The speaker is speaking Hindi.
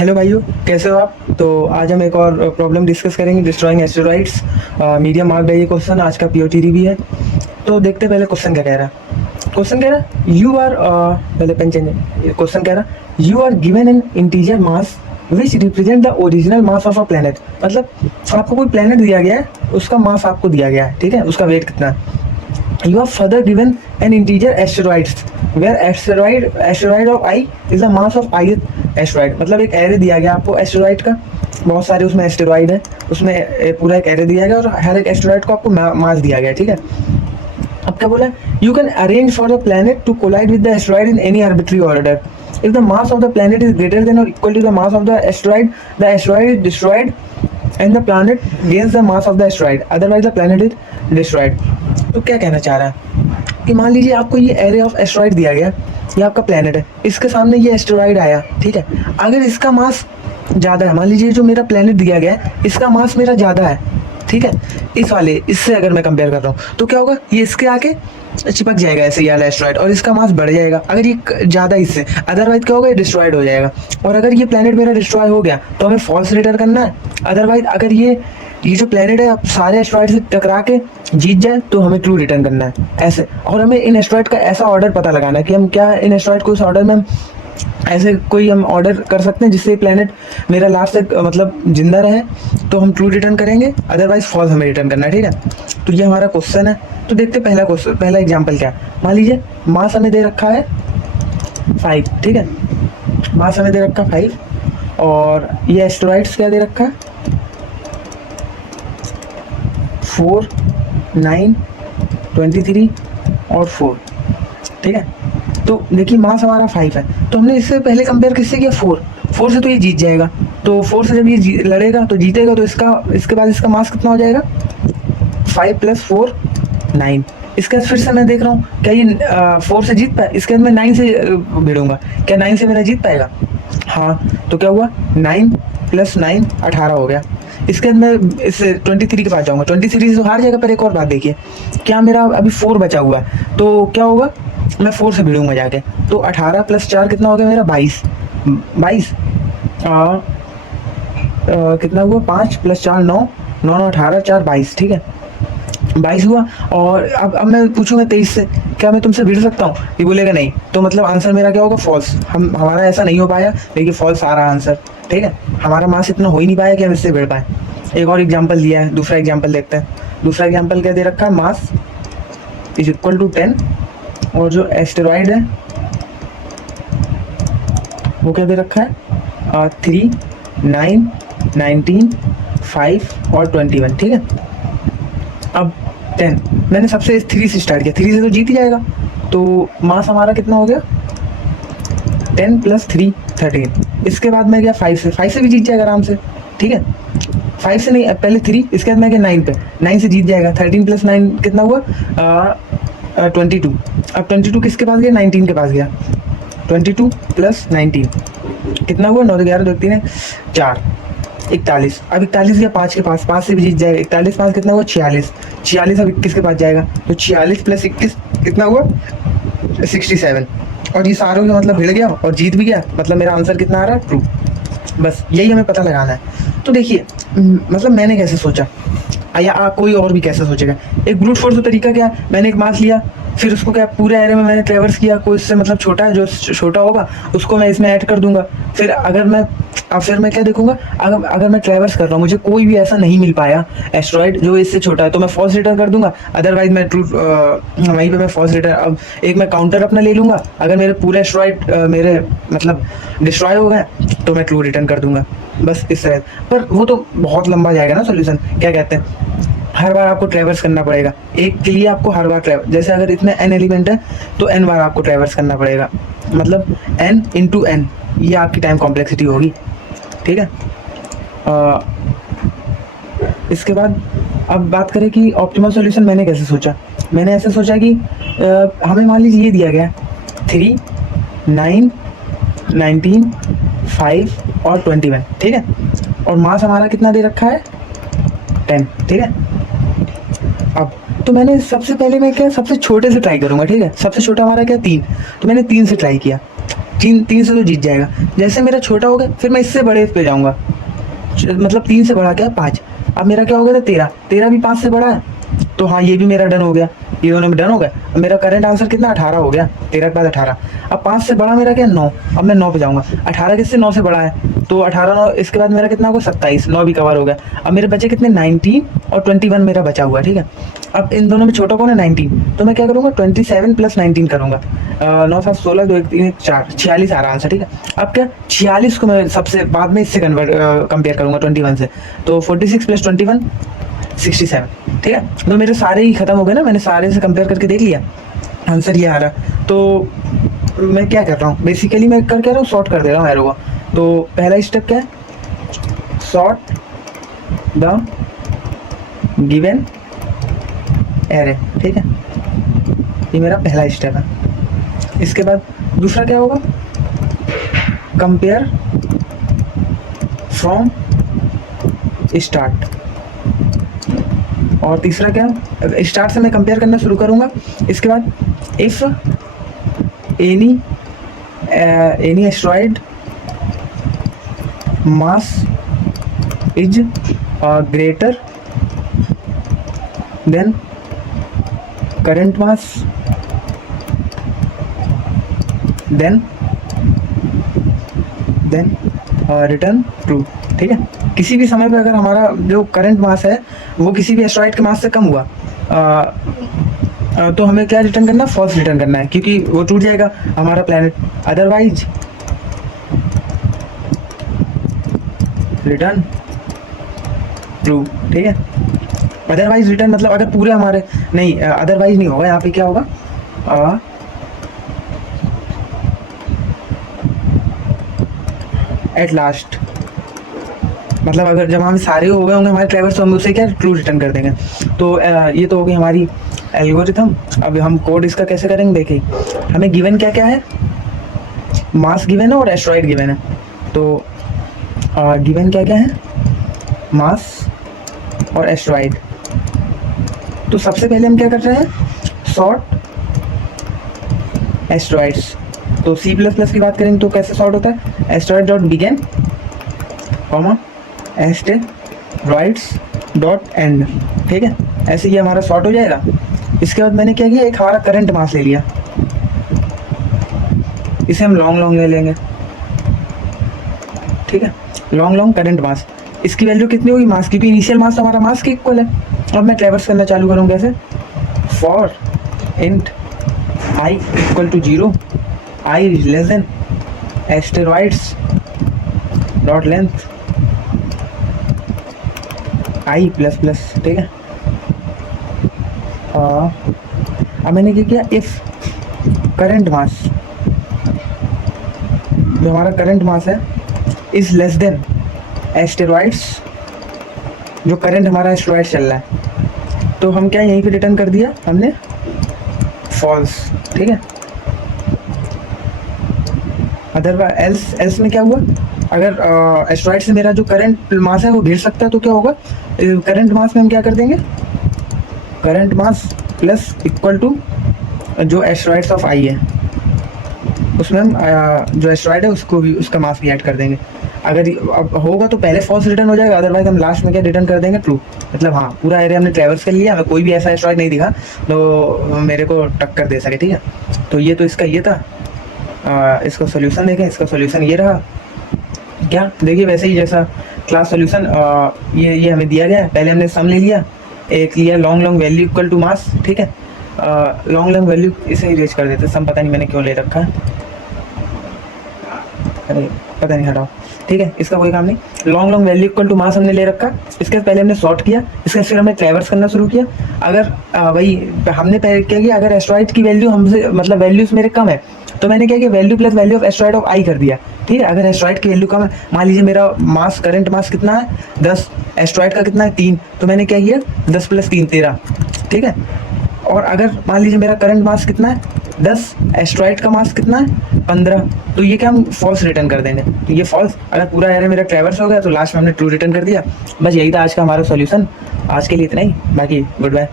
हेलो भाइयों, कैसे हो आप। तो आज हम एक और प्रॉब्लम डिस्कस करेंगे, डिस्ट्रॉइंग एस्टेरॉइड्स। मीडियम मार्क्ड है ये क्वेश्चन, आज का पीओटीडी भी है। तो देखते हैं पहले क्वेश्चन क्या कह रहा है। क्वेश्चन कह रहा है यू आर, पहले पेन चेंज। क्वेश्चन कह रहा है you are given an integer mass which represent the original mass of a planet. मतलब आपको कोई प्लेनेट दिया गया है, उसका मास आपको दिया गया है, ठीक है, उसका वेट कितना है। You are further given an integer asteroids where asteroid of I is the mass of ith asteroid। मतलब एक एरे दिया गया आपको एस्टेरॉइड का, बहुत सारे उसमें एस्टेरॉइड है, उसमें पूरा एक एरे दिया गया और हर एक एस्टेरॉइड को आपको मास दिया गया, ठीक है। अब क्या बोला, you can arrange for the planet to collide with the asteroid in any arbitrary order. If the mass of the planet is greater than or equal to the mass of the asteroid is destroyed and the planet gains the mass of the asteroid, otherwise the planet is destroyed. तो क्या कहना चाह रहा है कि मान लीजिए आपको ये एरे ऑफ एस्टेरॉइड दिया गया, ये आपका प्लैनेट है, इसके सामने ये एस्टेरॉइड आया, ठीक है। अगर इसका मास ज़्यादा है, मान लीजिए जो मेरा प्लैनेट दिया गया है इसका मास मेरा ज़्यादा है, ठीक है, इस वाले इससे अगर मैं कंपेयर कर रहा हूँ तो क्या होगा, ये इसके आके चिपक जाएगा ऐसे ये वाला एस्टेरॉइड और इसका मास बढ़ जाएगा अगर ये ज़्यादा इससे, अदरवाइज क्या होगा, ये डिस्ट्रॉयड हो जाएगा। और अगर ये प्लैनेट मेरा डिस्ट्रॉय हो गया तो हमें फॉल्स रिटर्न करना है। अदरवाइज अगर ये जो प्लैनेट है अब सारे एस्टेरॉइड से टकरा के जीत जाए तो हमें ट्रू रिटर्न करना है ऐसे। और हमें इन एस्टेरॉइड का ऐसा ऑर्डर पता लगाना है कि हम क्या इन एस्टेरॉइड को उस ऑर्डर में ऐसे कोई हम ऑर्डर कर सकते हैं जिससे प्लैनेट मेरा लास्ट तक मतलब जिंदा रहे, तो हम ट्रू रिटर्न करेंगे, अदरवाइज फॉल्स हमें रिटर्न करना है, ठीक है। तो ये हमारा क्वेश्चन है। तो देखते पहला क्वेश्चन, पहला एग्जांपल क्या है। मान लीजिए मास हमें दे रखा है 5, ठीक है, मास हमें दे रखा 5 और ये एस्टेरॉइड्स क्या दे रखा है 4, 9, 23 और 4, ठीक है। तो देखिए मास हमारा 5 है, तो हमने इससे पहले कंपेयर किससे किया, 4 से, तो ये जीत जाएगा। तो 4 से जब ये लड़ेगा तो जीतेगा, तो इसके बाद इसका मास कितना हो जाएगा 5 + 4 9। इसके बाद फिर से मैं देख रहा हूँ क्या ये 4 से जीत पाए, इसके बाद मैं 9 से भिड़ूंगा, क्या 9 से मेरा जीत पाएगा। हाँ, तो क्या हुआ 9 + 9 18 हो गया। इसके बाद मैं इस 23 के पास जाऊँगा, 23 से हार जाएगा। पर एक और बात देखिए, क्या मेरा अभी 4 बचा हुआ है, तो क्या होगा, मैं 4 से भिड़ूंगा जाके, तो 18 + 4 कितना हो गया मेरा 22 कितना हुआ 5 + 4 9 9 18 4 22, ठीक है, 22 हुआ। और अब मैं पूछूंगा 23 से, क्या मैं तुमसे भिड़ सकता हूँ, ये बोलेगा नहीं, तो मतलब आंसर मेरा क्या होगा फॉल्स। हमारा ऐसा नहीं हो पाया, देखिए फॉल्स आ रहा आंसर, ठीक है, हमारा मास इतना हो ही नहीं पाया कि हम इससे भिड़ पाए। एक और एग्जाम्पल दिया है, दूसरा एग्जाम्पल देखते हैं। दूसरा एग्जाम्पल क्या दे रखा है, मास इज इक्वल टू 10 और जो एस्टेरॉइड है वो क्या दे रखा है 3, 9, 19, 5 और 21, ठीक है। अब 10 मैंने सबसे 3 से स्टार्ट किया, 3 से तो जीत ही जाएगा, तो मास हमारा कितना हो गया 10 + 3 13। इसके बाद मैं गया 5 से भी जीत जाएगा आराम से, ठीक है। 5 से नहीं, पहले 3, इसके बाद मैं गया 9 पे, 9 से जीत जाएगा। 13 + 9 कितना हुआ 22। अब 22 किसके पास गया, 19 के पास गया। 22 + 19 कितना हुआ 9 11 2 3 4 41। अब 41 गया 5 के पास, 5 से भी जीत जाएगा। 41 5 कितना हुआ 46। 46 अब 21 के पास जाएगा, तो 46 + 21 कितना हुआ 67। और ये सारों का मतलब भिड़ गया और जीत भी गया, मतलब मेरा आंसर कितना आ रहा है ट्रू। बस यही हमें पता लगाना है। तो देखिए मतलब मैंने कैसे सोचा, या कोई और भी कैसे सोचेगा। एक ब्रूट फोर्स का तरीका क्या है, मैंने एक मास लिया, फिर उसको क्या पूरे एरे में मैंने ट्रेवर्स किया, कोई इससे मतलब छोटा है, जो छोटा होगा उसको मैं इसमें ऐड कर दूंगा। फिर फिर मैं क्या देखूंगा, अगर मैं ट्रेवर्स कर रहा हूँ मुझे कोई भी ऐसा नहीं मिल पाया एस्टेरॉइड जो इससे छोटा है, तो मैं फॉल्स रिटर्न कर दूंगा, अदरवाइज मैं ट्रू वहीं पे मैं फॉल्स रिटर्न। अब एक मैं काउंटर अपना ले लूंगा, अगर मेरे पूरे एस्टेरॉइड मेरे मतलब डिस्ट्रॉय हो गए तो मैं ट्रू रिटर्न कर दूंगा, बस इस तरह। पर वो तो बहुत लंबा जाएगा ना सोल्यूशन, क्या कहते हैं, हर बार आपको ट्रैवर्स करना पड़ेगा, एक के लिए आपको हर बार ट्रैवर्स, जैसे अगर इतने n एलिमेंट है तो n बार आपको ट्रैवर्स करना पड़ेगा, मतलब n × n, ये आपकी टाइम कॉम्प्लेक्सिटी होगी, ठीक है। इसके बाद अब बात करें कि ऑप्टिमल सॉल्यूशन मैंने कैसे सोचा। मैंने ऐसे सोचा कि हमें मान लीजिए ये दिया गया 3, 9, 19, 5 और 21, ठीक है, और मास हमारा कितना दे रखा है 10, ठीक है। अब तो मैंने सबसे पहले मैं क्या सबसे छोटे से ट्राई करूंगा, ठीक है, सबसे छोटा हमारा क्या 3, तो मैंने 3 से ट्राई किया। तीन से तो जीत जाएगा। जैसे मेरा छोटा हो गया फिर मैं इससे बड़े पे जाऊँगा, मतलब 3 से बड़ा क्या है 5। अब मेरा क्या हो गया था 13, 13 भी 5 से बड़ा है, तो हाँ ये भी मेरा डन हो गया, ये दोनों में डन हो गया। अब मेरा करंट आंसर कितना 18 हो गया, 13 के बाद 18। अब 5 से बड़ा मेरा क्या 9, अब मैं 9 पे जाऊँगा। 18 किससे 9 से बड़ा है, तो 18 9, इसके बाद मेरा कितना होगा 27, 9 भी कवर हो गया। अब मेरे बचे कितने 19 और 21 मेरा बचा हुआ है, ठीक है। अब इन दोनों में छोटा कौन है 19, तो मैं क्या करूँगा 27 प्लस 19 करूँगा, 9 7 16 2 1 3 1 4 46 आ रहा आंसर, ठीक है। अब क्या 46 को मैं सबसे बाद में इससे कंपेयर करूँगा 21 से, तो 46 प्लस 21 67, ठीक है। तो मेरे सारे ही खत्म हो गए ना, मैंने सारे से कंपेयर करके देख लिया, आंसर ये आ रहा। तो मैं क्या कर रहा हूँ बेसिकली, मैं कर क्या रहा हूँ सॉर्ट कर दे रहा हूँ एरो को। तो पहला स्टेप क्या है, सॉर्ट द गिवन एरे, ठीक है, ये मेरा पहला स्टेप है। इसके बाद दूसरा क्या होगा, कंपेयर फ्रॉम स्टार्ट, और तीसरा क्या, स्टार्ट से मैं कंपेयर करना शुरू करूँगा। इसके बाद if any asteroid mass is greater than current mass, then return true, ठीक है। किसी भी समय पे अगर हमारा जो करंट मास है वो किसी भी एस्ट्रॉइड के मास से कम हुआ तो हमें क्या रिटर्न करना, फॉल्स रिटर्न करना है, क्योंकि वो टूट जाएगा हमारा प्लैनेट। अदरवाइज रिटर्न ट्रू, ठीक है। अदरवाइज रिटर्न मतलब अगर पूरे हमारे नहीं, अदरवाइज नहीं होगा, यहाँ पे क्या होगा एट लास्ट, मतलब अगर जब हम सारे हो गए होंगे हमारे ट्रैवर्स तो हम उसे क्या ट्रू रिटर्न कर देंगे। तो ये तो हो गई हमारी एल्गोरिथम। अब हम कोड इसका कैसे करेंगे, देखिए हमें गिवन क्या क्या है, मास गिवन है और एस्ट्रॉइड गिवन है। तो गिवन क्या क्या है, मास और एस्ट्रॉइड। तो सबसे पहले हम क्या कर रहे हैं, सॉर्ट एस्ट्रॉइड्स। तो C++ की बात करेंगे तो कैसे सॉर्ट होता है, asteroid dot begin comma asteroids dot and, ठीक है। ऐसे ये हमारा सॉर्ट हो जाएगा। इसके बाद मैंने क्या किया, एक हमारा करंट मास ले लिया, इसे हम लॉन्ग ले लेंगे, ठीक है। लॉन्ग करंट मास, इसकी वैल्यू कितनी होगी मास, क्योंकि इनिशियल मास तो हमारा मास के इक्वल है। अब मैं ट्रैवर्स करना चालू करूँगा कैसे, for int i equal to 0, i less than asteroids dot length i plus plus, ठीक है। अब मैंने क्या किया, इफ करंट मास, जो हमारा करंट मास है इज लेस देन एस्टेरॉइड्स, जो करंट हमारा एस्टेरॉइड चल रहा है, तो हम क्या यहीं पे रिटर्न कर दिया हमने फॉल्स, ठीक है। अदरवाइज एल्स में क्या हुआ, अगर एस्टेरॉइड से मेरा जो करंट मास है वो गिर सकता है तो क्या होगा, करंट मास में हम क्या कर देंगे, current mass plus equal to जो एस्टेरॉइड्स ऑफ आई है, उसमें हम जो एस्टेरॉइड है उसको भी, उसका मास भी ऐड कर देंगे। अगर अब होगा तो पहले फॉल्स रिटर्न हो जाएगा, अदरवाइज हम लास्ट में क्या रिटर्न कर देंगे, ट्रू। मतलब हाँ, पूरा एरिया हमने ट्रैवर्स कर लिया, हमें कोई भी ऐसा एस्टेरॉइड नहीं दिखा तो मेरे को टक्कर दे सके, ठीक है। तो ये तो इसका ये था। इसका सोल्यूशन देखें, इसका सोल्यूशन ये रहा। क्या देखिए, वैसे ही जैसा क्लास सोल्यूशन, ये हमें दिया गया है। पहले हमने सम ले लिया, एक लिया long value equal to mass, ठीक है। लॉन्ग वैल्यू इसे इरेज कर देते, सम पता नहीं मैंने क्यों ले रखा है, अरे पता नहीं, हटाओ, ठीक है, इसका कोई काम नहीं। Long value equal to mass हमने ले रखा। इसके पहले हमने सॉर्ट किया, इसके फिर हमने ट्रैवर्स करना शुरू किया। अगर वही हमने पहले क्या किया, अगर एस्टेरॉइड की वैल्यू हमसे, मतलब वैल्यूज मेरे कम है, तो मैंने क्या किया, value plus value of asteroid of I कर दिया, ठीक है। अगर एस्टेरॉइड की वैल्यू कम है, मान लीजिए मेरा मास, करंट मास कितना है 10, एस्टेरॉइड का कितना है 3, तो मैंने क्या किया 10 प्लस 3 13, ठीक है। और अगर मान लीजिए मेरा करंट मास कितना है 10, एस्टेरॉइड का मास कितना है 15, तो ये क्या हम फॉल्स रिटर्न कर देंगे। तो ये फॉल्स, अगर पूरा एरिया मेरा ट्रैवर्स हो गया तो लास्ट में हमने ट्रू रिटर्न कर दिया। बस यही था आज का हमारा सॉल्यूशन। आज के लिए इतना ही, बाकी गुड बाय।